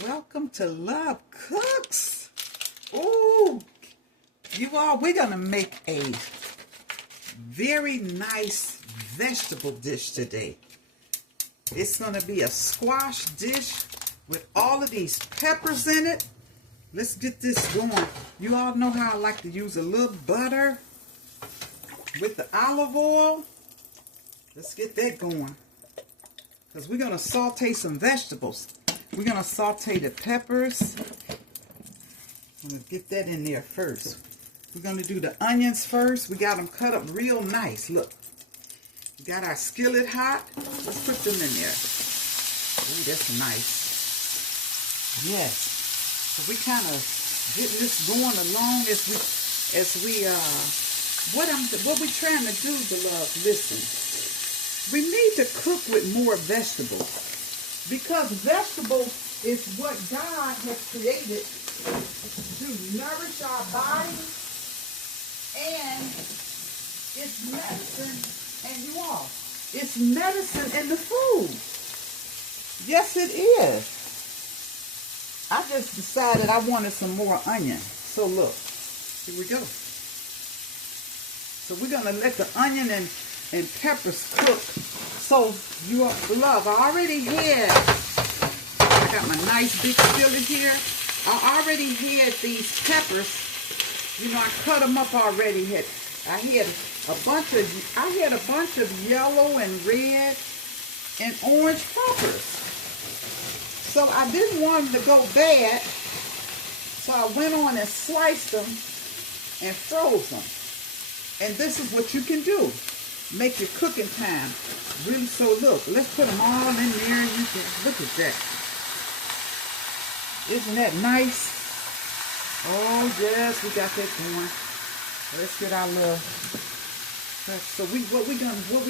Welcome to Love Cooks. Ooh, you all, we're gonna make a very nice vegetable dish today. It's gonna be a squash dish with all of these peppers in it. Let's get this going. You all know how I like to use a little butter with the olive oil. Let's get that going, because we're gonna saute some vegetables. We're going to saute the peppers. I'm going to get that in there first. We're going to do the onions first. We got them cut up real nice. Look. We got our skillet hot. Let's put them in there. Ooh, that's nice. Yes. So we kind of getting this going along what we're trying to do, beloved. Listen. We need to cook with more vegetables. Because vegetables is what God has created to nourish our body, and it's medicine, and you all, it's medicine in the food. Yes, it is. I just decided I wanted some more onion. So look, here we go. So we're going to let the onion and peppers cook. So you are, love, I got my nice big skillet here. I already had these peppers. You know, I cut them up already. I had a bunch of yellow and red and orange peppers. So I didn't want them to go bad. So I went on and sliced them and froze them. And this is what you can do. Make your cooking time really. So look, let's put them all in there. You can look at that. Isn't that nice? Oh yes, we got that going. Let's get our little. So what we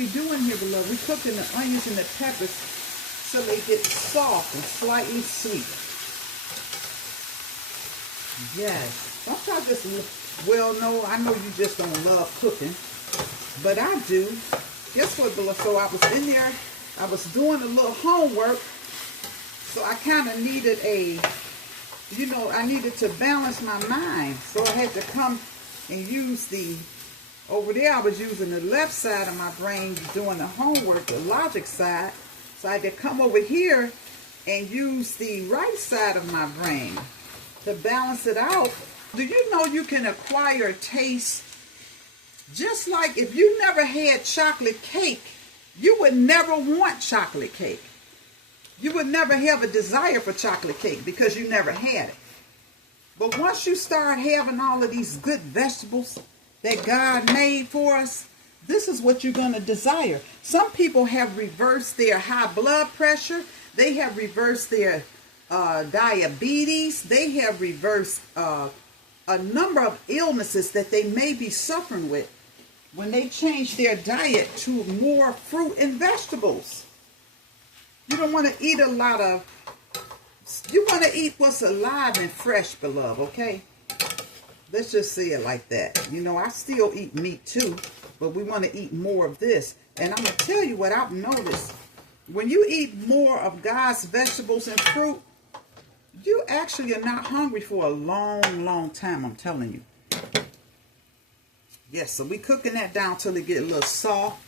doing here, beloved? We cooking the onions and the peppers so they get soft and slightly sweet. Yes. Don't y'all just, well, no, I know you just don't love cooking. But I do. Guess what, beloved? So I was in there, I was doing a little homework. So I kind of needed I needed to balance my mind. So I had to come and use over there I was using the left side of my brain doing the homework, the logic side. So I had to come over here and use the right side of my brain to balance it out. Do you know you can acquire taste? Just like if you never had chocolate cake, you would never want chocolate cake. You would never have a desire for chocolate cake because you never had it. But once you start having all of these good vegetables that God made for us, this is what you're going to desire. Some people have reversed their high blood pressure. They have reversed their diabetes. They have reversed a number of illnesses that they may be suffering with when they change their diet to more fruit and vegetables. You don't want to eat you want to eat what's alive and fresh, beloved, okay? Let's just say it like that. You know, I still eat meat too, but we want to eat more of this. And I'm going to tell you what I've noticed. When you eat more of God's vegetables and fruit, you actually are not hungry for a long, long time, I'm telling you. Yes, so we cooking that down till they get a little soft.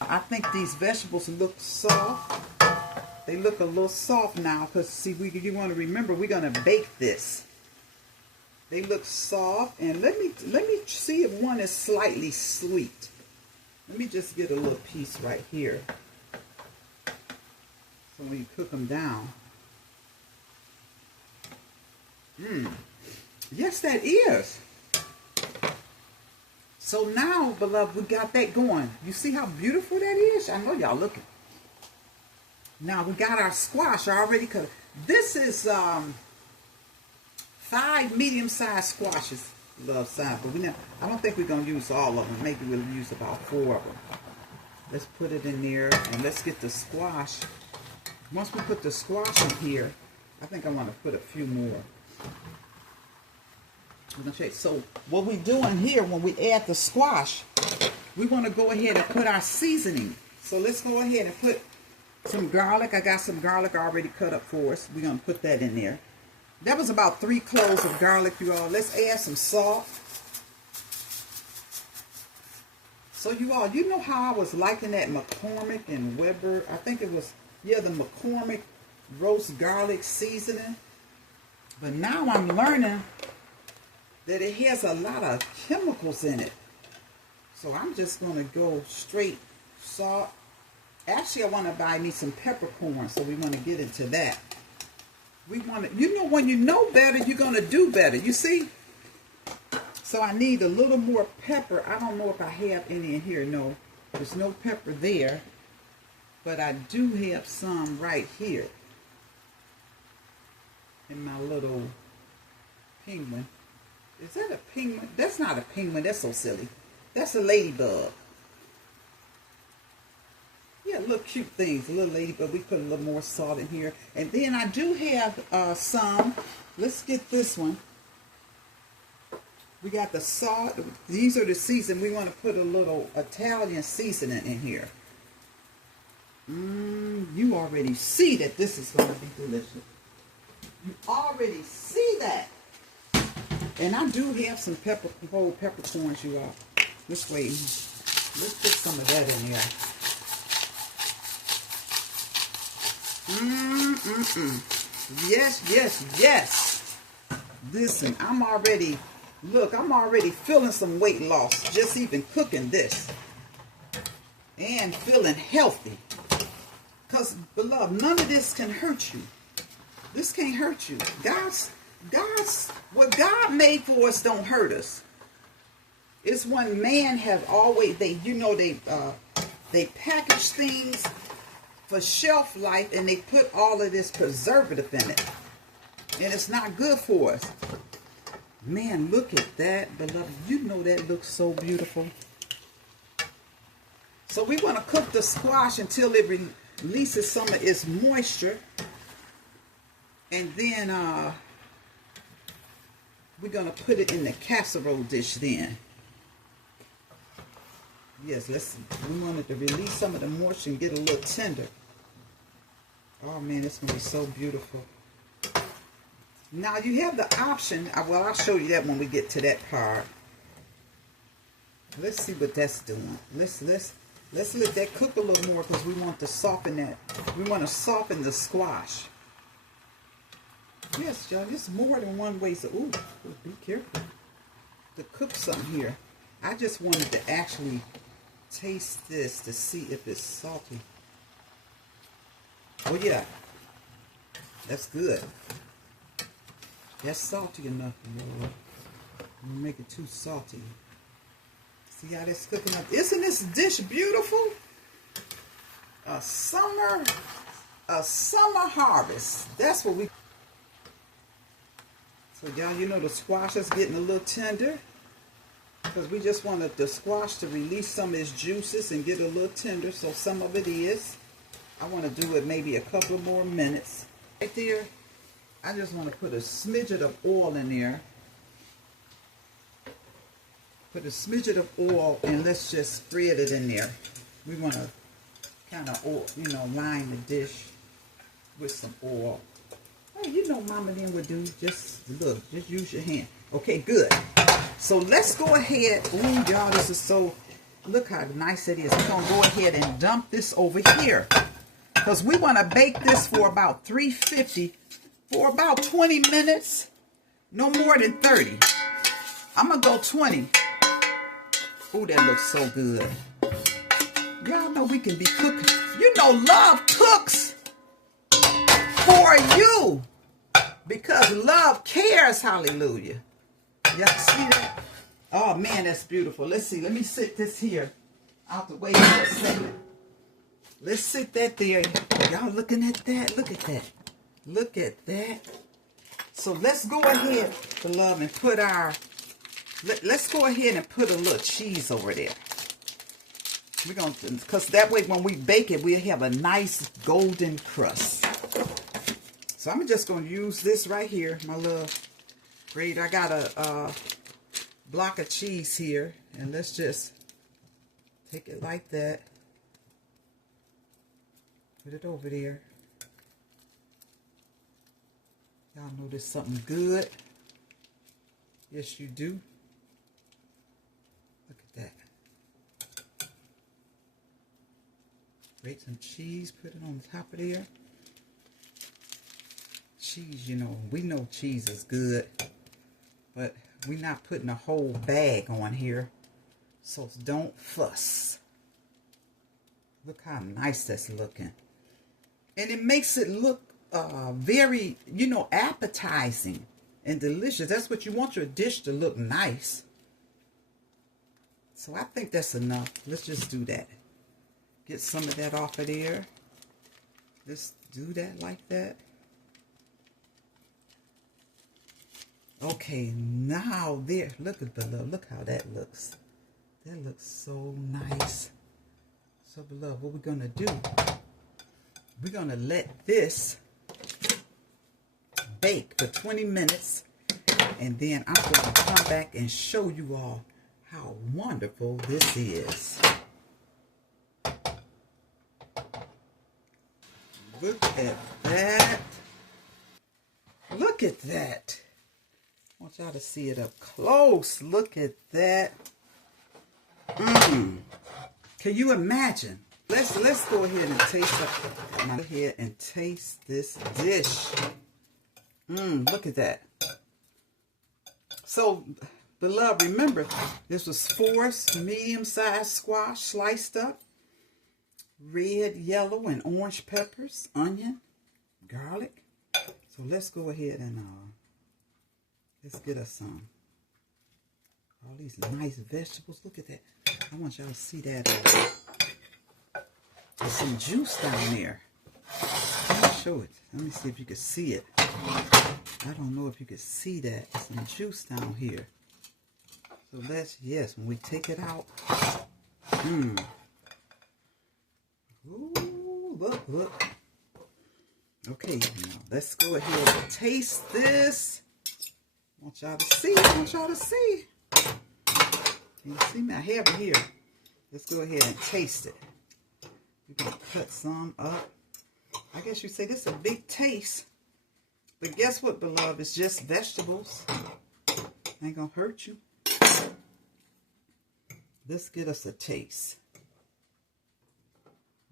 I think these vegetables look soft. They look a little soft now because, see, you want to remember we're going to bake this. They look soft, and let me see if one is slightly sweet. Let me just get a little piece right here. So when you cook them down. Yes, that is. So now, beloved, we got that going. You see how beautiful that is? I know y'all looking. Now we got our squash already cut. This is 5 medium-sized squashes, love size. But I don't think we're gonna use all of them. Maybe we'll use about 4 of them. Let's put it in there and let's get the squash. Once we put the squash in here, I think I want to put a few more. So what we're doing here when we add the squash, we want to go ahead and put our seasoning. So let's go ahead and put Some garlic. I got some garlic already cut up for us. We're going to put that in there. That was about 3 cloves of garlic, you all. Let's add some salt. So you all, you know how I was liking that McCormick and Weber, I think it was, yeah, the McCormick roast garlic seasoning. But now I'm learning that it has a lot of chemicals in it. So I'm just going to go straight salt. Actually, I want to buy me some peppercorn, so we want to get into that. We want to, you know, when you know better, you're going to do better. You see? So I need a little more pepper. I don't know if I have any in here. No, there's no pepper there. But I do have some right here in my little penguin. Is that a penguin? That's not a penguin. That's so silly. That's a ladybug. Yeah, little cute things. A little ladybug. We put a little more salt in here. And then I do have some. Let's get this one. We got the salt. These are the season. We want to put a little Italian seasoning in here. You already see that this is going to be delicious. You already see that. And I do have some whole peppercorns, you all. This way. Let's put some of that in here. Yes, yes, yes. Listen, I'm already feeling some weight loss just even cooking this. And feeling healthy. Because, beloved, none of this can hurt you. This can't hurt you. What God made for us don't hurt us. It's when man have always, they package things for shelf life and they put all of this preservative in it. And it's not good for us. Man, look at that, beloved. You know that looks so beautiful. So we want to cook the squash until it releases some of its moisture. And then we're going to put it in the casserole dish then. Yes, we want it to release some of the moisture and get a little tender. Oh man, it's going to be so beautiful. Now you have the option, well, I'll show you that when we get to that part. Let's see what that's doing. Let's let that cook a little more because we want to soften that. We want to soften the squash. Yes, y'all, there's more than one way. So, ooh, be careful to cook something here. I just wanted to actually taste this to see if it's salty. Oh yeah, that's good. That's salty enough, y'all. Don't make it too salty. See how that's cooking up? Isn't this dish beautiful? A summer harvest. That's what we. So y'all, you know the squash is getting a little tender because we just wanted the squash to release some of its juices and get a little tender. So some of it is. I want to do it maybe a couple of more minutes. Right there, I just want to put a smidget of oil in there. Put a smidget of oil and let's just spread it in there. We want to kind of oil, line the dish with some oil. Hey, you know Mama then would do, just use your hand. Okay, good. So let's go ahead. Ooh, y'all, this is so, look how nice it is. We're going to go ahead and dump this over here. Because we want to bake this for about 350 for about 20 minutes. No more than 30. I'm going to go 20. Ooh, that looks so good. Y'all know we can be cooking. You know love cooks for you. Because love cares, hallelujah. Y'all see that? Oh, man, that's beautiful. Let's see. Let me sit this here out the way for a second. Let's sit that there. Y'all looking at that? Look at that. Look at that. So let's go ahead, beloved, and put our... Let's go ahead and put a little cheese over there. We're going to... Because that way when we bake it, we'll have a nice golden crust. So I'm just going to use this right here, my little grater. I got a block of cheese here. And let's just take it like that. Put it over there. Y'all know there's something good. Yes, you do. Look at that. Grate some cheese, put it on the top of there. Cheese, you know, we know cheese is good, but we're not putting a whole bag on here, so don't fuss. Look how nice that's looking. And it makes it look very, you know, appetizing and delicious. That's what you want your dish to look nice. So I think that's enough. Let's just do that. Get some of that off of there. Let's do that like that. Okay, now there. Look at beloved. Look how that looks. That looks so nice. So beloved, what we're gonna do? We're gonna let this bake for 20 minutes, and then I'm gonna come back and show you all how wonderful this is. Look at that. Look at that. I want y'all to see it up close. Look at that. Can you imagine? Let's go ahead and taste it. Go ahead and taste this dish. Look at that. So, beloved, remember, this was 4 medium-sized squash sliced up. Red, yellow, and orange peppers, onion, garlic. So let's go ahead and let's get us some. All these nice vegetables. Look at that. I want y'all to see that. There's some juice down there. Let me show it. Let me see if you can see it. I don't know if you can see that. There's some juice down here. So let's, yes, when we take it out. Ooh, look. Okay, now let's go ahead and taste this. I want y'all to see. Can you see me? I have it here. Let's go ahead and taste it. We're going to cut some up. I guess you say this is a big taste. But guess what, beloved? It's just vegetables. Ain't going to hurt you. Let's get us a taste.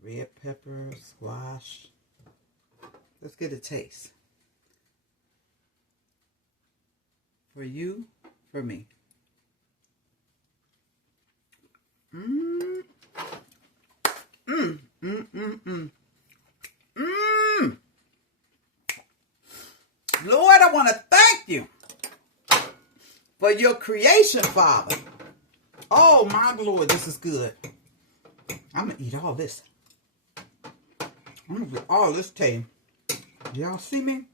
Red pepper, squash. Let's get a taste. For you, for me. Lord, I want to thank you for your creation, Father. Oh, my Lord, this is good. I'm going to eat all this. I'm going to get all this taste. Y'all see me?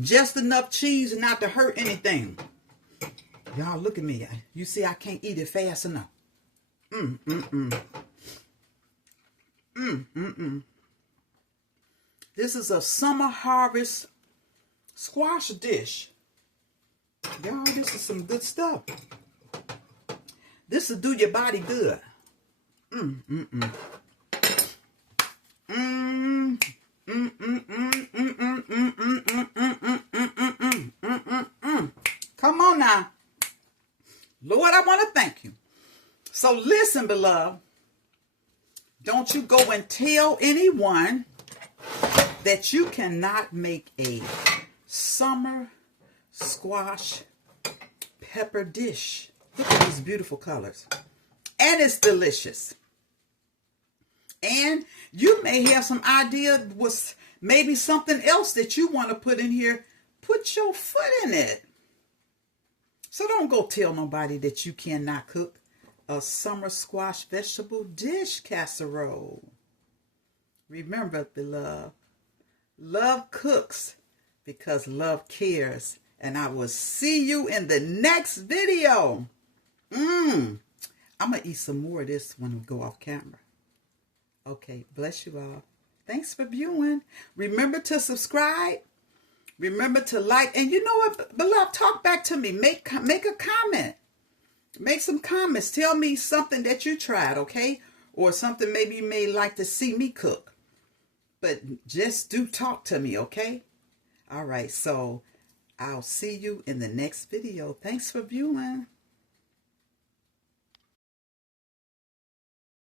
Just enough cheese not to hurt anything. Y'all look at me. You see I can't eat it fast enough. This is a summer harvest squash dish. Y'all, this is some good stuff. This will do your body good. Come on now. Lord, I want to thank you. So listen, beloved. Don't you go and tell anyone that you cannot make a summer squash pepper dish. Look at these beautiful colors. And it's delicious. And you may have some idea with maybe something else that you want to put in here. Put your foot in it. So don't go tell nobody that you cannot cook a summer squash vegetable dish casserole. Remember, beloved, love cooks because love cares. And I will see you in the next video. I'm going to eat some more of this when we go off camera. Okay, bless you all. Thanks for viewing. Remember to subscribe. Remember to like. And you know what, beloved, talk back to me. Make a comment. Make some comments. Tell me something that you tried, okay? Or something maybe you may like to see me cook. But just do talk to me, okay? All right, so I'll see you in the next video. Thanks for viewing.